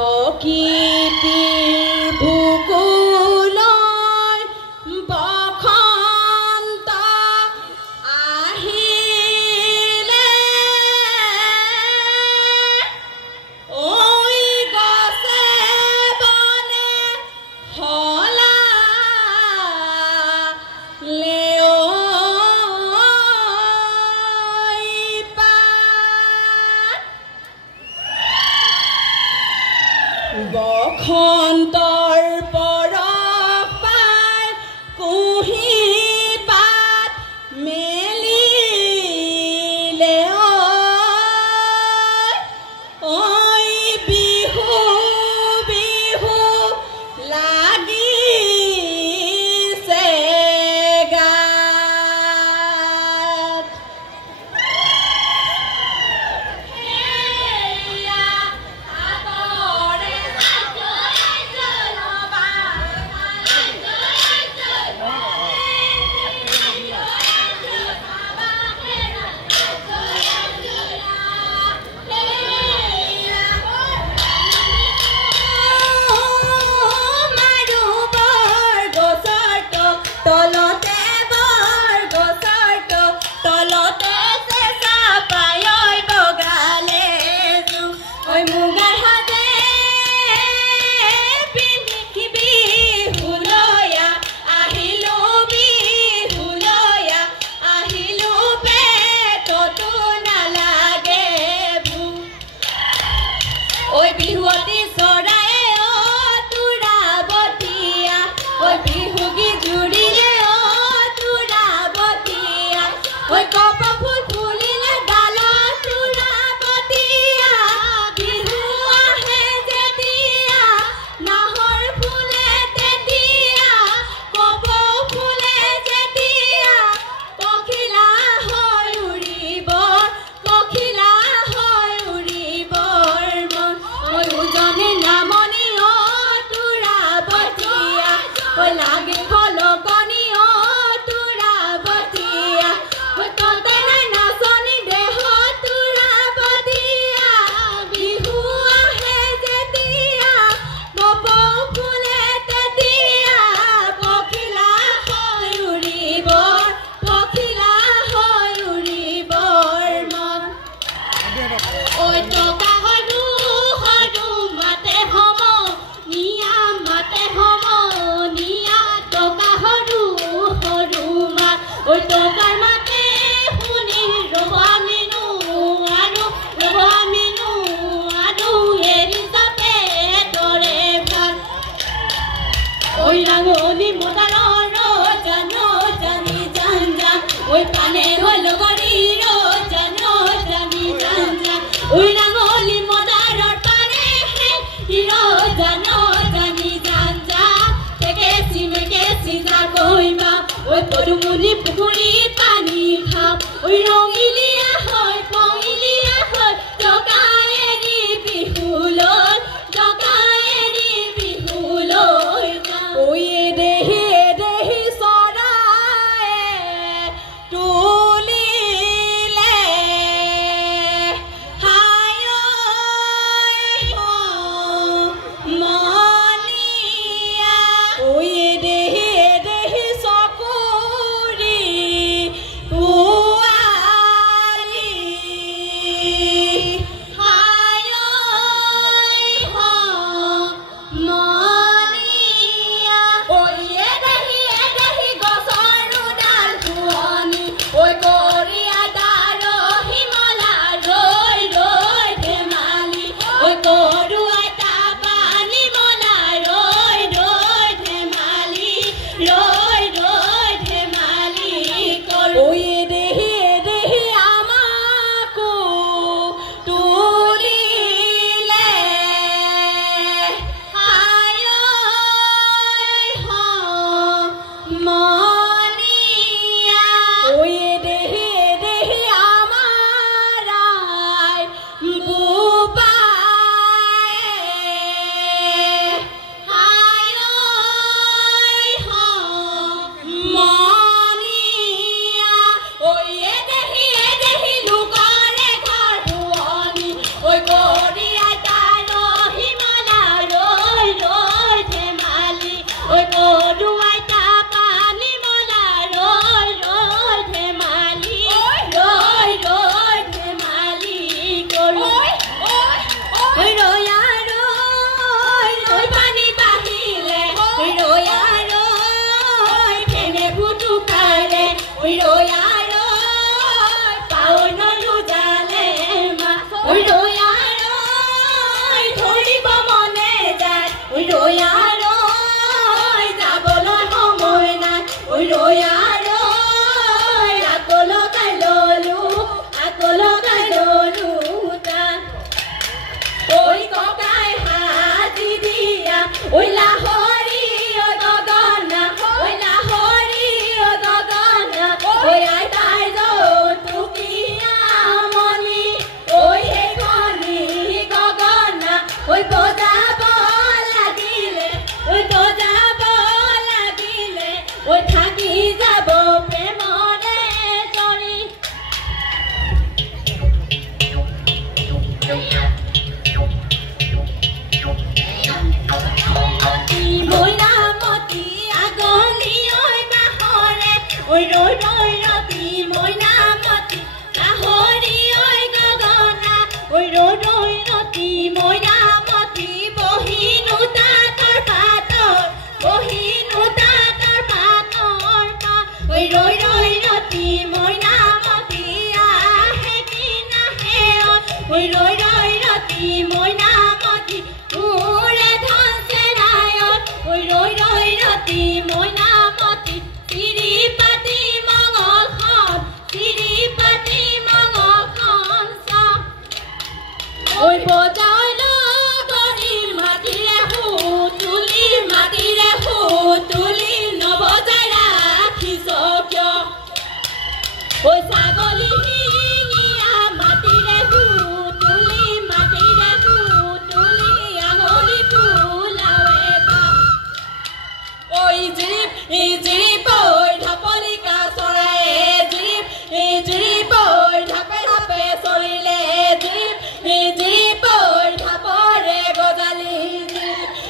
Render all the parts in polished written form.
প্ৰকৃতিৰ ভূগোলৰ বসন্ত আহিলে ঐ গছে বনে হলালে বসন্তৰ পৰশ পাই কুঁহি পাত মেলিলে ঐ বিহু বিহু লাগিছে গাত তলতে বৰগছৰ তলতে চেঁচা পায় বগালে ঐ মুগাৰ হাতে পিন্ধি বিহুলয়া আহিলো বিহুলয়া আহিলো পেটতো নালাগে ভোক ঐ বিহুৱতী চৰাই তোৰা বতিয়া ঐ বিহুগী জুৰিলে তোৰা বতিয়া ঐ কপৌ ফুল ফুলিলে ডালত তোৰা বতিয়া বিহু আহে যেতিয়া নাহৰ ফুলে তেতিয়া কপৌ ফুলে যেতিয়া পখিলা হৈ উৰিবৰ মন ঐ উজনে নামনি তোৰা বতিয়া ঐ লাগে খলকনি তোৰা বতিয়া ঐ ততে নাই নাচনি দেহ তোৰা বতিয়া বিহু আহে যেতিয়া কপৌ ফুলে তেতিয়া পখিলা হৈ উৰিবৰ মন ঐ টকা সৰু সৰু মাতে সমনীয়া টকা সৰু সৰু মাত ঐ টকাৰ মাতে শুনি ৰ'ব আমি নোৱাৰো এৰি যাতে দৰে ভাল ঐ ৰাঙলী মদাৰৰ জানি জান ঐ পানে হ'ল গৰি জানি জান ঐ ৰাঙলী মদাৰৰ পানে জানি জান কেঁচি যা কৈবা ঐ পদুমণি পুখুৰীত পানী খাওঁ ঐ ৰঙিলীয়া হয় পঙিলীয়া হয় টকা এৰি বিহুলৈ ঐ এদেহি চৰায়ে তুলিলে হায় মনিয়া ঐ এদেহি চকুৰি পুৱা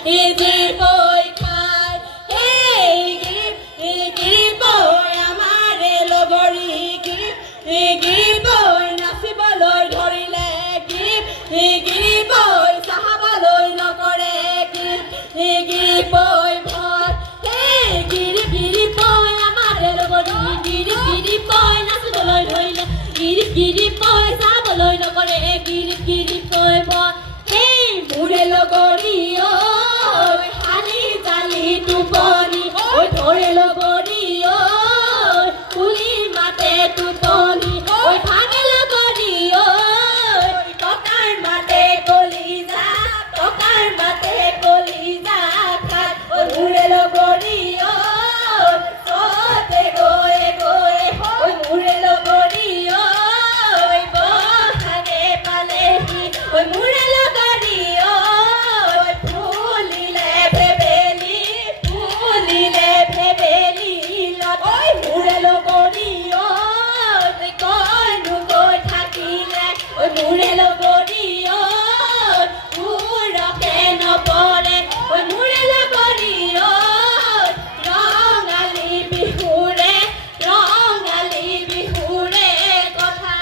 ইজি বই খাই গিৰি বই আমাৰে লগৰী গিৰি বই নাচিবলৈ ধৰিলে গিৰি বই চাহাবলৈ নকৰে গিৰি বই ভয় গিৰি বই আমাৰে লগৰী গিৰি বই নাচিবলৈ ধৰিলে গিৰি বই চাবলৈ নকৰে গিৰি বই ভয় মোৰে লগৰী হালি জালি টোপনি ধৰে লগৰী কুলি মাতে টোপনি ভাগে লগৰী টকাৰ মাতে কলিজা খাত মোৰে লগৰী চতে গৈ মোৰে লগৰী বহাগে পালেহি মোৰে লগৰী ফুলিলে ভেবেলি মোৰে লগৰী কয়নো গৈ থাকিলে মোৰে লগৰী ৰখে নপৰে মোৰে লগৰী ৰঙালী বিহুৰে কথা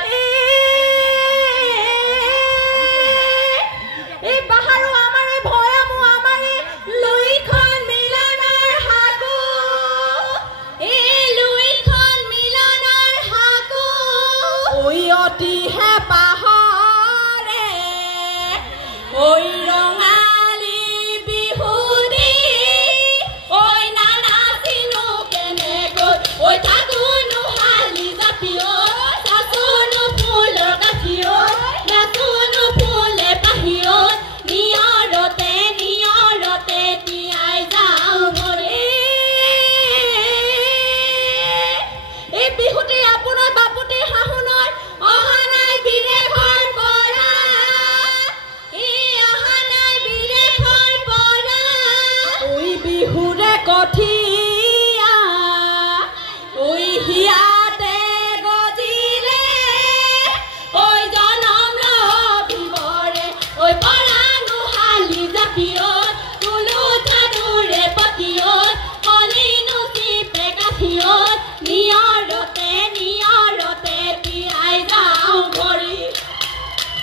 এই পাহাৰো আমাৰে ভৈয়ামো আমাৰে লুইখন মিলনৰ হাকো ঐ অতিহে পাহৰে ঐ ৰঙালী বিহুৰি ঐ নানাচিনো কেনেকৈ ঐ থাকোনো হালি জাপিও চাচোনো ফুলৰ কাঠিও নাচোনো ফুলে পাহিও নিয়ৰতে তিয়াই যাওঁ মৰে এই বিহুতে আপোনাৰ বাপুতে শাহুনৰ অহা নাই বিদেশৰ পৰা ঐ বিহুৰে কঠিয়া ঐ হিয়াতে গজিলে ঐ জনম ৰবিবৰে ঐ পৰানো হালি জাপিয়ত তুলো চাদুৰে পতিয়ত কলিনো চিপে কাঠিয়ত নিয়ৰতে তিয়াই যাওঁ ভৰি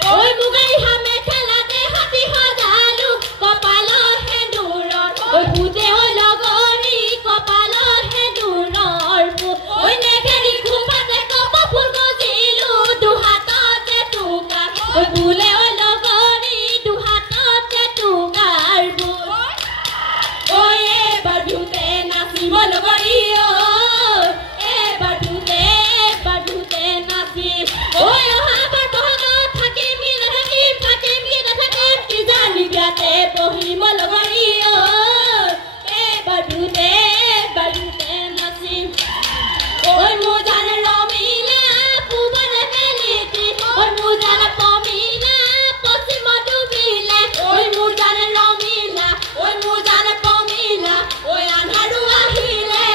ঐ মুগাৰী হামে খেলাতে হাতী সজালো কপালৰ সেন্দুৰৰ ঐ ভূতে লগৰী কপালৰ সেন্দুৰৰ ঐ নেঘেৰি খোপাতে কপা ফুল গজিলো দুহাততে টুকা ঐ ভুলে লগৰী দুহাততে টুকাৰ ঐ এবাৰ বিহুতে নাচিব লগৰী এবাৰ বিহুতে নাচিম ঐ অহাবাৰ বহাগত থাকিম কি নাথাকিম কি জানি বিয়াতে বহিম লগৰী এবাৰ বিহুতে নাচিম ঐ মোৰ জান ৰমিলা পূবনে মেলিতি ঐ মোৰ জান পমিলা পশ্চিমত ডুবিলে ঐ মোৰ জান ৰমিলা ঐ মোৰ জান পমিলা ঐ আন্ধাৰো আহিলে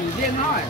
নিজে নহয়